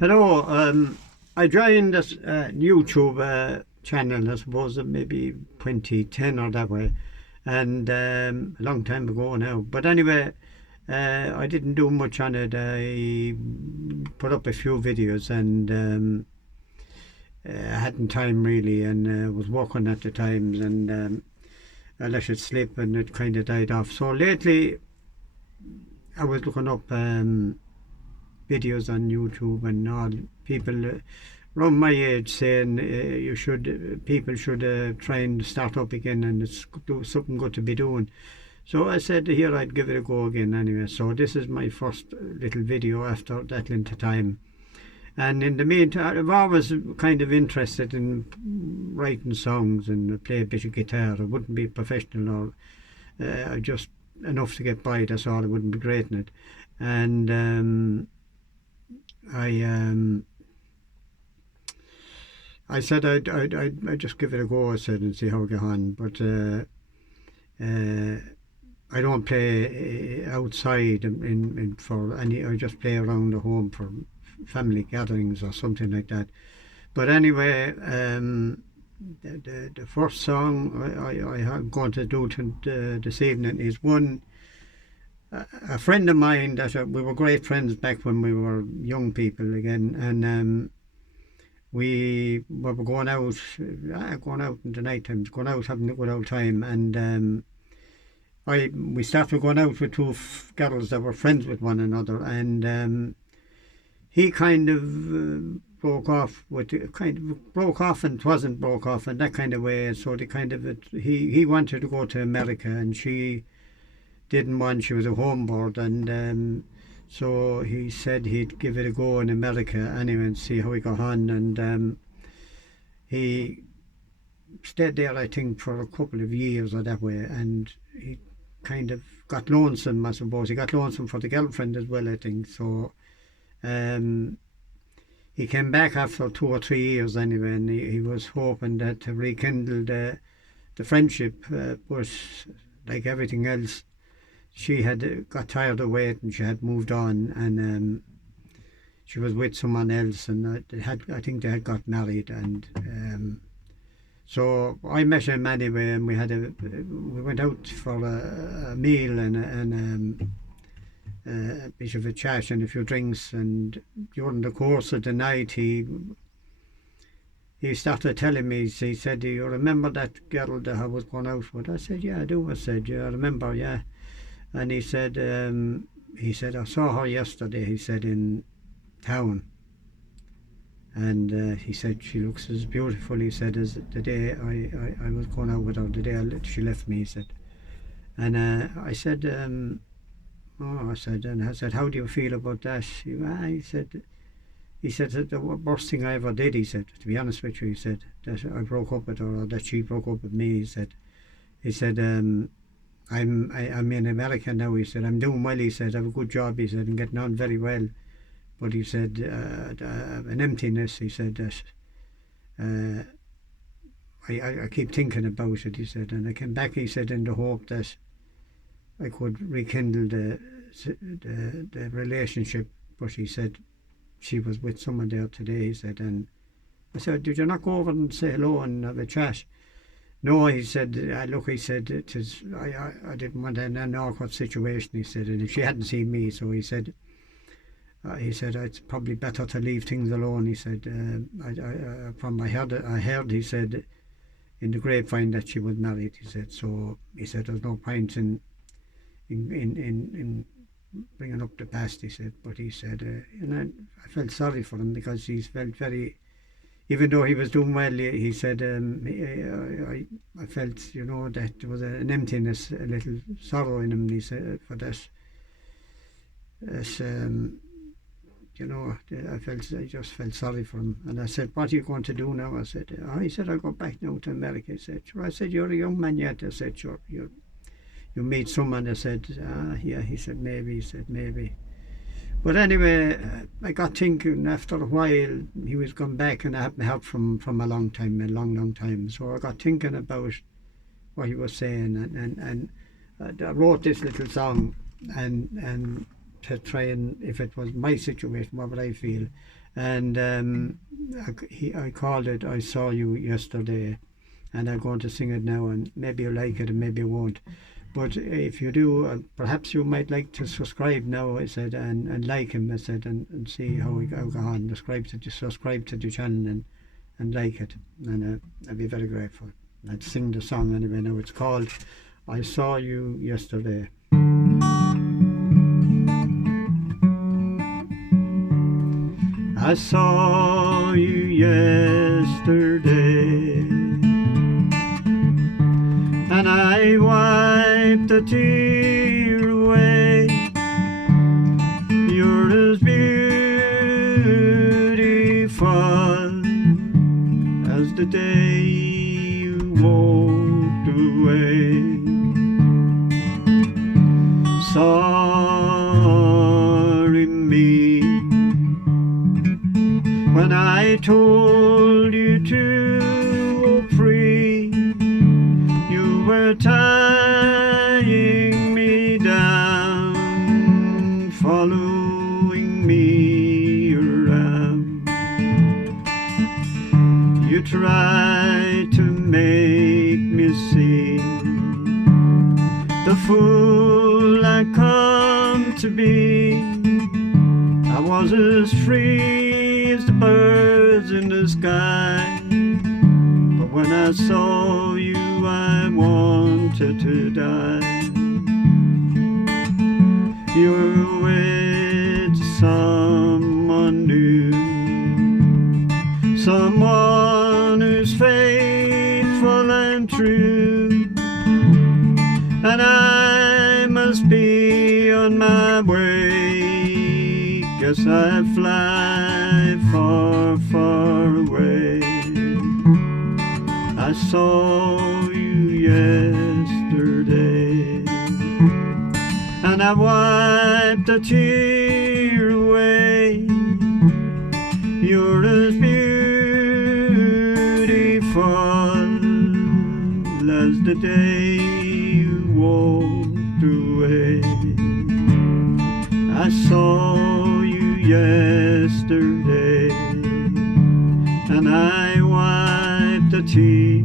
Hello, I joined this YouTube channel, I suppose, maybe 2010 or that way, and a long time ago now. But anyway, I didn't do much on it. I put up a few videos and I hadn't time really, and was working at the times, and I let it slip and it kind of died off. So lately, I was looking up videos on YouTube and all people around my age saying people should try and start up again, and it's something good to be doing. So I said here I'd give it a go again anyway. So this is my first little video after that length of time. And in the meantime, I've always kind of interested in writing songs and play a bit of guitar. I wouldn't be professional or just enough to get by. That's all. I wouldn't be great in it. And I I said I'd just give it a go. I said and see how we get on. But uh, I don't play outside for any. I just play around the home for family gatherings or something like that. But anyway, the first song I'm going to do this evening is one. A friend of mine that we were great friends back when we were young people again, and we were going out in the night times, going out having a good old time, and I we started going out with two girls that were friends with one another, and he kind of broke off and wasn't broke off in that kind of way. So the kind of he wanted to go to America, and she didn't want. She was a homeboard, and so he said he'd give it a go in America anyway and see how he got on. And he stayed there, I think, for a couple of years or that way, and he kind of got lonesome, I suppose. He got lonesome for the girlfriend as well, I think. So um, he came back after 2 or 3 years anyway, and he was hoping that to rekindle the friendship, but like everything else, she had got tired of waiting. She had moved on, and she was with someone else, and I think they had got married, and so I met him anyway, and we went out for a meal and a bit of a chat and a few drinks, and during the course of the night he started telling me. He said, "Do you remember that girl that I was going out with?" I said, "Yeah, I do." I said, "Yeah, I remember, yeah." And he said, "I saw her yesterday," he said, "in town." And he said, "She looks as beautiful," he said, "as the day I was going out with her, the day she left me," he said. And I said, "Oh," I said, "how do you feel about that?" He said that the worst thing I ever did," he said, "to be honest with you," he said, "that I broke up with her, or that she broke up with me," he said. He said, I'm in America now," he said. "I'm doing well," he said. "I have a good job," he said, "and getting on very well." But he said, an emptiness, he said, that uh, I keep thinking about it, he said. And I came back, he said, in the hope that I could rekindle the relationship. But he said she was with someone there today, he said. And I said, "Did you not go over and say hello and have a chat?" "No," he said. "Look," he said, I didn't want an awkward situation," he said. "And if she hadn't seen me," so he said, "It's probably better to leave things alone," he said. From I heard," he said, "in the grapevine that she was married," he said. So he said, "There's no point in bringing up the past," he said. But he said, and I felt sorry for him, because he felt very, even though he was doing well, he said, I felt, that there was an emptiness, a little sorrow in him, he said, for that. As, I just felt sorry for him. And I said, "What are you going to do now?" I said, he said, "I'll go back now to America." He said, "Sure." I said, "You're a young man yet." I said, "Sure, you meet someone." I said, yeah. He said, "Maybe." He said, "Maybe." But anyway, I got thinking after a while. He was come back, and I hadn't heard from a long time, a long, long time. So I got thinking about what he was saying, and I wrote this little song, and to try and, if it was my situation, what would I feel? And I called it "I Saw You Yesterday," and I'm going to sing it now, and maybe you like it and maybe you won't. But if you do, perhaps you might like to subscribe now, I said, and like him, I said, and see how we go on. Subscribe to the channel and like it, and I'd be very grateful. I'd sing the song anyway. Now it's called "I Saw You Yesterday." I saw you yesterday, and I wiped a tear away. You're as beautiful as the day you walked away. Sorry me when I told you to go free. You were tying me down, following me around. You tried to make me see the fool I come to be. I was as free as the birds in the sky, but when I saw you I wanted to die. You were with someone new, someone who's faithful and true, and I must be on my way. Guess I fly far, far away. I saw you yesterday, and I wiped a tear away. You're as beautiful as the day you walked away. I saw you yesterday, and I wiped a tear